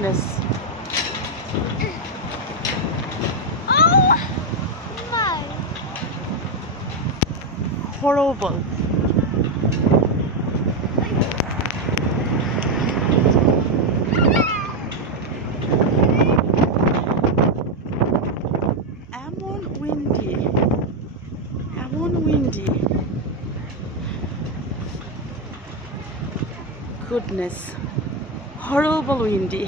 goodness. Oh my. Horrible. Emon windy. Emon windy. Goodness. Horrible windy.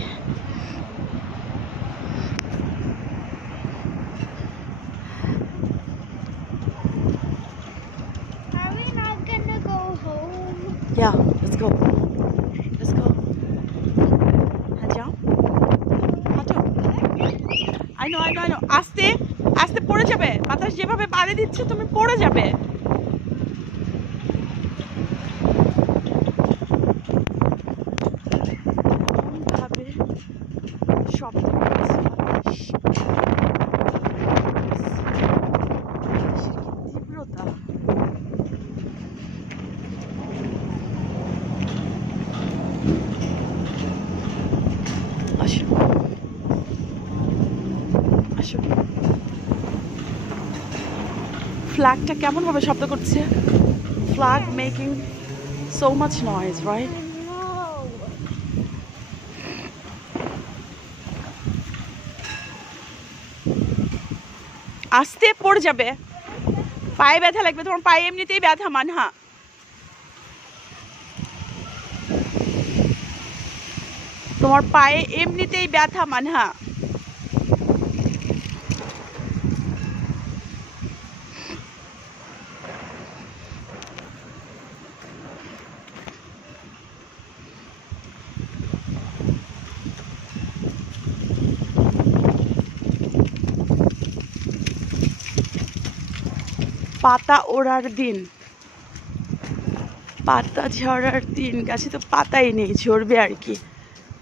Are we not gonna go home? Yeah, let's go. Let's go. হাঁটো। হাঁটো। I know. আস্তে আস্তে পড়ে যাবে। বাতাস যেভাবে বাড়ি দিচ্ছে তুমি পড়ে যাবে। ভাবে শব্দ করছে বাতাস। বাতাসের কি তীব্রতা। আসো আসো। ফ্ল্যাগটা কেমন ভাবে শব্দ করছে? Flag making so much noise, right? No. আস্তে পড়ে যাবে। পায়ে ব্যথা লাগবে, তোমার পায়ে এমনিতেই ব্যথা মানহা। তোমার পায়ে এমনিতেই ব্যথা মানহা। পাতা ওড়ার দিন, পাতা ঝরার দিন, গাছে তো পাতাই নেই, ঝরবে আর কি,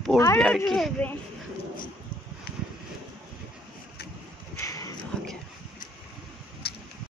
পড়বে আর কি।